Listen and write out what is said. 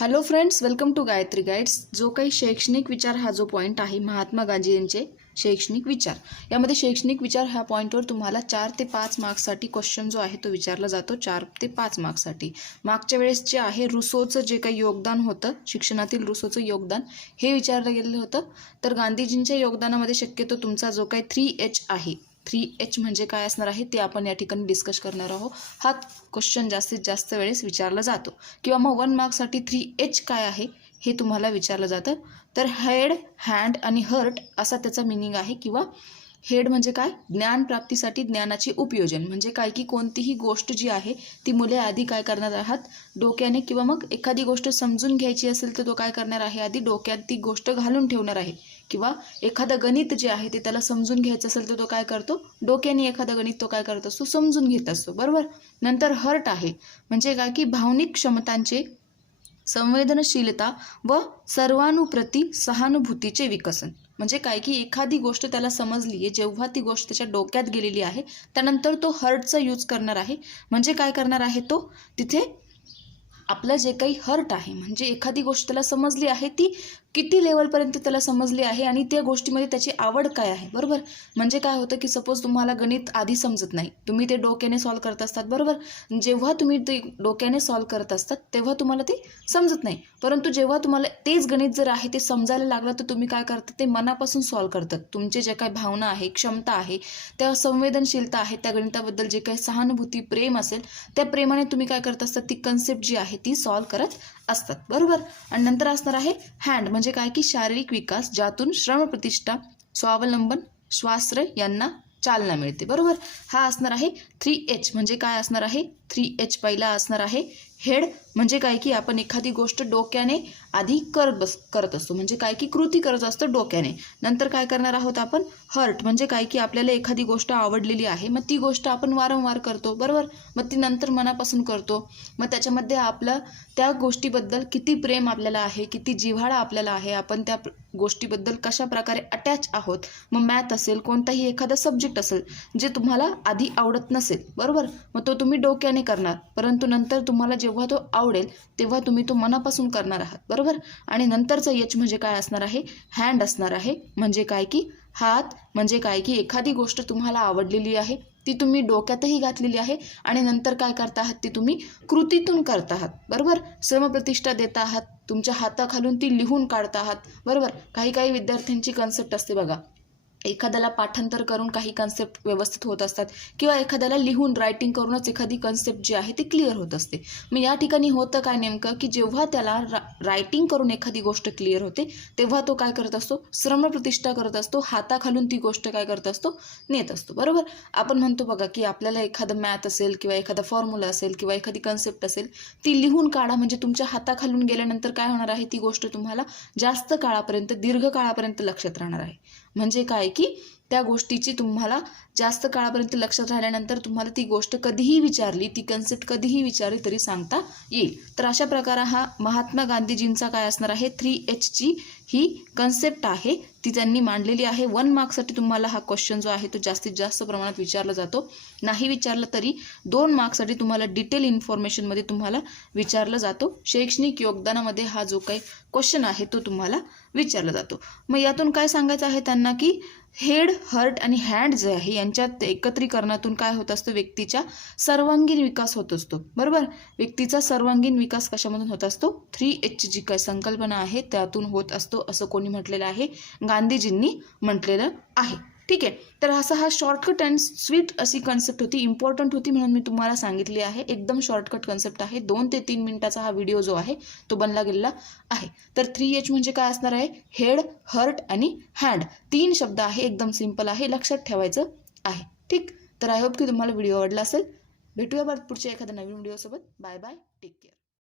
Hello friends, welcome to Gayatri guides. जो काही शैक्षणिक विचार हा जो पॉईंट आहे महात्मा गांधी यांचे शैक्षणिक विचार, यामध्ये शैक्षणिक विचार ह्या पॉईंटवर तुम्हाला 4 ते 5 मार्क्ससाठी क्वेश्चन जो आहे तो विचारला जातो. 4 ते 5 मार्क्ससाठी. मागच्या वेळेस जे आहे रुसोचं जे काही योगदान होतं, शिक्षणातील रुसोचं योगदान हे विचारलं गेलेलं होतं. तर गांधीजींच्या योगदानामध्ये शक्यतो तुमचा जो काही 3H आहे, 3H म्हणजे काय असणार आहे ते आपण या ठिकाणी डिस्कस करणार आहोत. हा क्वेश्चन जास्तीत जास्त वेळेस विचारला जातो किंवा मग 1 मार्क्ससाठी 3H काय आहे हे तुम्हाला विचारलं जातं. तर हेड, हँड आणि हर्ट असा त्याचा मिनिंग आहे. किंवा हेड म्हणजे काय, ज्ञान प्राप्तीसाठी ज्ञानाचे उपयोजन. म्हणजे काय की कोणतीही गोष्ट जी आहे ती मुले आधी काय करणार आहात, डोक्याने, किंवा मग एखादी गोष्ट समजून घ्यायची असेल तर तो काय करणार आहे, आधी डोक्यात ती गोष्ट घालून ठेवणार आहे. किंवा एखादं गणित जे आहे ते त्याला समजून घ्यायचं असेल तर तो काय करतो, डोक्याने एखादं गणित तो काय करत असतो, समजून घेत असतो. बरोबर. नंतर हर्ट आहे म्हणजे काय की भावनिक क्षमतांचे संवेदनशीलता व सर्वानुप्रती सहानुभूतीचे विकसन. म्हणजे काय की एखादी गोष्ट त्याला समजली आहे, जेव्हा ती गोष्ट त्याच्या डोक्यात गेलेली आहे त्यानंतर तो हर्टचा यूज करणार आहे. म्हणजे काय करणार आहे, तो तिथे आपलं जे काही हर्ट आहे, म्हणजे एखादी गोष्ट त्याला समजली आहे ती किती लेवलपर्यंत त्याला समजली आहे आणि त्या गोष्टीमध्ये त्याची आवड काय आहे. बरोबर. म्हणजे काय होतं की सपोज तुम्हाला गणित आधी समजत नाही, तुम्ही ते डोक्याने सॉल्व करत असतात. बरोबर. जेव्हा तुम्ही ते डोक्याने सॉल्व करत असतात तेव्हा तुम्हाला ते समजत नाही, परंतु जेव्हा तुम्हाला तेच गणित जर आहे ते समजायला लागलं तर तुम्ही काय करता, ते मनापासून सॉल्व करतात. तुमचे जे काही भावना आहे, क्षमता आहे, त्या संवेदनशीलता आहे, त्या गणिताबद्दल जे काही सहानुभूती, प्रेम असेल, त्या प्रेमाने तुम्ही काय करत असतात, ती कन्सेप्ट जी आहे ती सॉल्व करत असतात. बरोबर. आणि नंतर असणार आहे हँड म्हणजे काय की शारीरिक विकास, ज्यातून श्रमप्रतिष्ठा, स्वावलंबन, स्वाश्रय यांना चालना मिळते. बरोबर. हा असणार आहे 3H. म्हणजे काय असणार आहे, 3H पहिला असणार आहे हेड. म्हणजे काय की आपण एखादी गोष्ट डोक्याने आधी करत असतो, म्हणजे काय की कृती करत असतो डोक्याने. नंतर काय करणार आहोत आपण, हर्ट म्हणजे काय की आपल्याला एखादी गोष्ट आवडलेली आहे, मग ती गोष्ट आपण वारंवार करतो. बरोबर. मग ती नंतर मनापासून करतो. मग त्याच्यामध्ये आपलं त्या गोष्टीबद्दल किती प्रेम आपल्याला आहे, किती जिव्हाळा आपल्याला आहे, आपण त्या गोष्टीबद्दल कशा प्रकारे अटॅच आहोत. मग मॅथ असेल, कोणताही एखादा सब्जेक्ट असेल जे तुम्हाला आधी आवडत नसेल, बरोबर, मग तो तुम्ही डोक्याने करणार, परंतु नंतर तुम्हाला जेव्हा तो आवडेल तेव्हा तुम्ही तो मनापासून करणार आहात. बरोबर. आणि नंतरचा H म्हणजे काय असणार आहे, हँड असणार आहे. म्हणजे काय की हात म्हणजे काय की एखादी गोष्ट तुम्हाला आवडलेली आहे ती तुम्ही डोक्यातही घातलेली आहे आणि नंतर काय करता आहात, ती तुम्ही कृतीतून करता आहात. बरोबर. श्रमप्रतिष्ठा देता आहात, तुमच्या हाताखालून ती लिहून काढता आहात. बरोबर. काही विद्यार्थ्यांची कन्सेप्ट असते बघा, एखाद्याला पाठांतर करून काही कन्सेप्ट व्यवस्थित होत असतात किंवा एखाद्याला लिहून रायटिंग करूनच एखादी कन्सेप्ट जी आहे ती क्लिअर होत असते. मग या ठिकाणी होतं काय नेमकं की जेव्हा त्याला रायटिंग करून एखादी गोष्ट क्लिअर होते तेव्हा तो काय करत असतो, श्रमप्रतिष्ठा करत असतो, हाताखालून ती गोष्ट काय करत असतो, नेत असतो. बरोबर. आपण म्हणतो बघा की आपल्याला एखादं मॅथ असेल किंवा एखादा फॉर्म्युला असेल किंवा एखादी कन्सेप्ट असेल ती लिहून काढा, म्हणजे तुमच्या हाताखालून गेल्यानंतर काय होणार आहे, ती गोष्ट तुम्हाला जास्त काळापर्यंत, दीर्घ काळापर्यंत लक्षात राहणार आहे. म्हणजे काय की त्या गोष्टीची तुम्हाला जास्त काळापर्यंत लक्षात राहिल्यानंतर तुम्हाला ती गोष्ट कधीही विचारली, ती कन्सेप्ट कधीही विचारली तरी सांगता येईल. तर अशा प्रकारे हा महात्मा गांधीजींचा काय असणार आहे, 3H ही कन्सेप्ट आहे ती त्यांनी मांडलेली आहे. 1 मार्क्ससाठी तुम्हाला हा क्वेश्चन जो आहे तो जास्तीत जास्त प्रमाणात विचारला जातो. नाही विचारला तरी 2 मार्क्ससाठी तुम्हाला डिटेल इन्फॉर्मेशनमध्ये तुम्हाला विचारला जातो. शैक्षणिक योगदानामध्ये हा जो काही क्वेश्चन आहे तो तुम्हाला विचारला जातो. मग यातून काय सांगायचं आहे त्यांना की हेड, हर्ट आणि हँड जे आहे यांच्यात एकत्रीकरणातून काय होत असतं, व्यक्तीचा सर्वांगीण विकास होत असतो. बरोबर. व्यक्तीचा सर्वांगीण विकास कशामधून होत असतो, 3H जी काय संकल्पना आहे त्यातून होत असतो असं कोणी म्हटलेलं आहे, गांधीजींनी म्हटलेलं आहे. ठीक आहे. तर असा हा शॉर्टकट अँड स्वीट अशी कन्सेप्ट होती, इम्पॉर्टंट होती म्हणून मी तुम्हाला सांगितली आहे. एकदम शॉर्टकट कन्सेप्ट आहे. 2 ते 3 मिनिटाचा हा व्हिडिओ जो आहे तो बनला गेलेला आहे. तर 3H म्हणजे काय असणार आहे, हेड, हर्ट आणि हँड. 3 शब्द आहे, एकदम सिंपल आहे, लक्षात ठेवायचं आहे. ठीक. तर आय होप की तुम्हाला व्हिडिओ आवडला असेल. भेटूया पुढच्या एखाद्या नवीन व्हिडिओसोबत. Bye bye, take care.